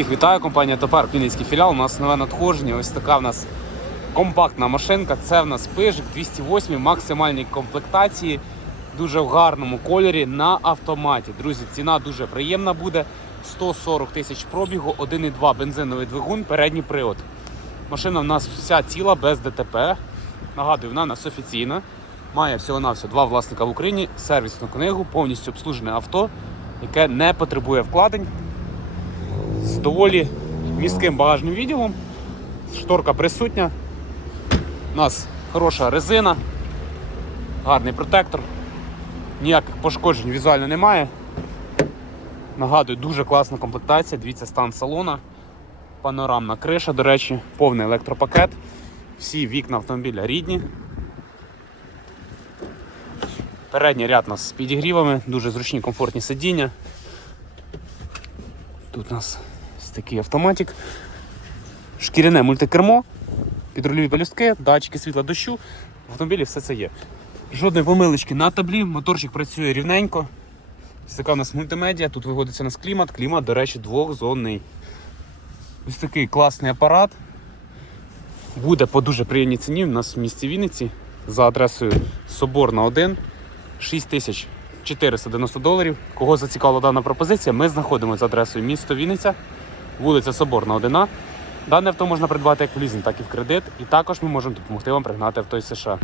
Всіх Вітаю, компанія Топар, Вінницький філіал. У нас нове надходження. Ось така в нас компактна машинка. Це в нас пижик 208 максимальній комплектації, дуже в гарному кольорі на автоматі. Друзі, ціна дуже приємна буде. 140 тисяч пробігу, 1,2 бензиновий двигун, передній привод. Машина в нас вся ціла без ДТП. Нагадую, вона у нас офіційна. Має всього-навсього два власника в Україні, сервісну книгу, повністю обслужене авто, яке не потребує вкладень з доволі містким багажним відділом. Шторка присутня. У нас хороша резина, гарний протектор. Ніяких пошкоджень візуально немає. Нагадую, дуже класна комплектація. Дивіться стан салона. Панорамна криша, до речі, повний електропакет. Всі вікна автомобіля рідні. Передній ряд у нас з підігрівами, дуже зручні комфортні сидіння. Тут у нас такий автоматик. Шкіряне мультикермо, підрульові пелюстки, датчики світла дощу. В автомобілі все це є. Жодної помилочки на таблі, моторчик працює рівненько. Ось така у нас мультимедіа, тут виводиться у нас клімат. Клімат, до речі, двохзонний. Ось такий класний апарат. Буде по дуже приємній ціні. У нас в місті Вінниці за адресою Соборна 1 6490 доларів. Кого зацікавила дана пропозиція, ми знаходимося за адресою місто Вінниця, вулиця Соборна 1. Дане авто можна придбати як в лізинг, так і в кредит. І також ми можемо допомогти вам пригнати авто із США.